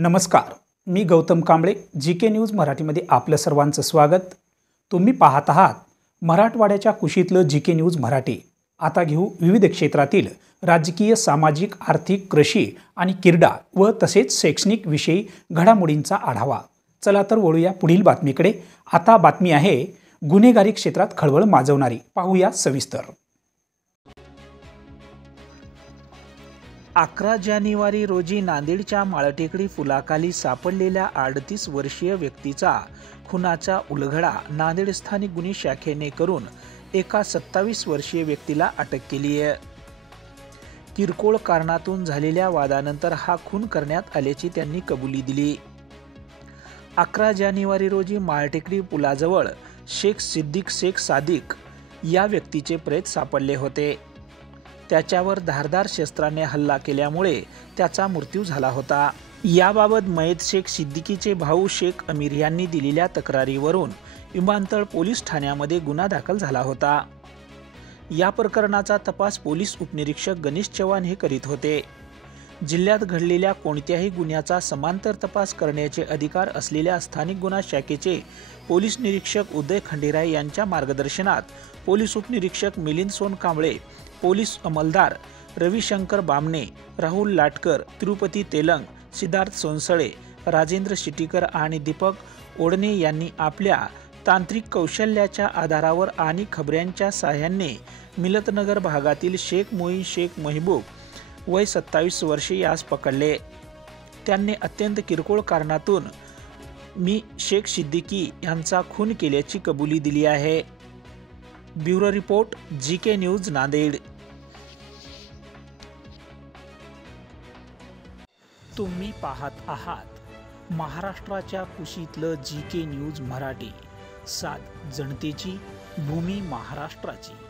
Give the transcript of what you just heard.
नमस्कार, मी Gautam Kamble. GK news मराठीमध्ये आपलं सर्वांचं स्वागत. तुम्ही पाहत आहात मराठवाड्याच्या कुशीतलं जीके न्यूज मराठी. आता घेऊ विविध क्षेत्रातील राजकीय, सामाजिक, आर्थिक, कृषी आणि क्रीडा व तसेच शैक्षणिक विषयी घडामोडींचा आढावा. चला तर वळूया पुढील बातमीकडे. आता बातमी आहे गुन्हेगारी क्षेत्रात खळबळ माजवणारी. पाहूया सविस्तर. 11 जानेवारी रोजी नांदेडच्या माळटेकडी पुलाखाली सापडलेल्या 38 वर्षीय व्यक्तीचा खुनाचा उलगडा नांदेड स्थानिक गुन्हे शाखेने करून एका 27 वर्षीय व्यक्तीला अटक केली आहे. किरकोळ कारणातून झालेल्या वादानंतर हा खून करण्यात आल्याची त्यांनी कबुली दिली. 11 जानेवारी रोजी माळटेकडी पुलाजवळ शेख सिद्दीक शेख सादिक या व्यक्तीचे प्रेत सापडले होते. त्याच्यावर धारदार शस्त्राने हल्ला केल्यामुळे त्याचा मृत्यू झाला होता. याबाबत मयत शेख सिद्दीकीचे भाऊ शेख अमीर यांनी दिलेल्या तक्रारीवरून विमानतळ पोलीस ठाण्यामध्ये गुन्हा दाखल झाला होता. या प्रकरणाचा तपास पोलीस उपनिरीक्षक गणेश चव्हाण हे करीत होते. जिल्ह्यात घडलेल्या कोणत्याही गुन्ह्याचा समांतर तपास करण्याचे अधिकार असलेल्या स्थानिक गुन्हा शाखेचे पोलीस निरीक्षक उदय खंडेराय यांच्या मार्गदर्शनात पोलीस उपनिरीक्षक मिलिंद सोनकांबळे, पोलीस अंमलदार रविशंकर बामणे, राहुल लाटकर, तिरुपती तेलंग, सिद्धार्थ सोनसळे, राजेंद्र शिटीकर आणि दीपक ओढणे यांनी आपल्या तांत्रिक कौशल्याच्या आधारावर आणि खबऱ्यांच्या साहाय्याने मिलतनगर भागातील शेख मोईन शेख महबूब वय 27 वर्षे यास पकडले. त्यांनी अत्यंत किरकोळ कारणातून मी शेख सिद्दीकी यांचा खून केल्याची कबुली दिली आहे. Bureau report, GK news, Nanded. तुम्ही पाहत आहात महाराष्ट्राच्या कुशीतलं जीके न्यूज मराठी. सात जनतेची, भूमी महाराष्ट्राची.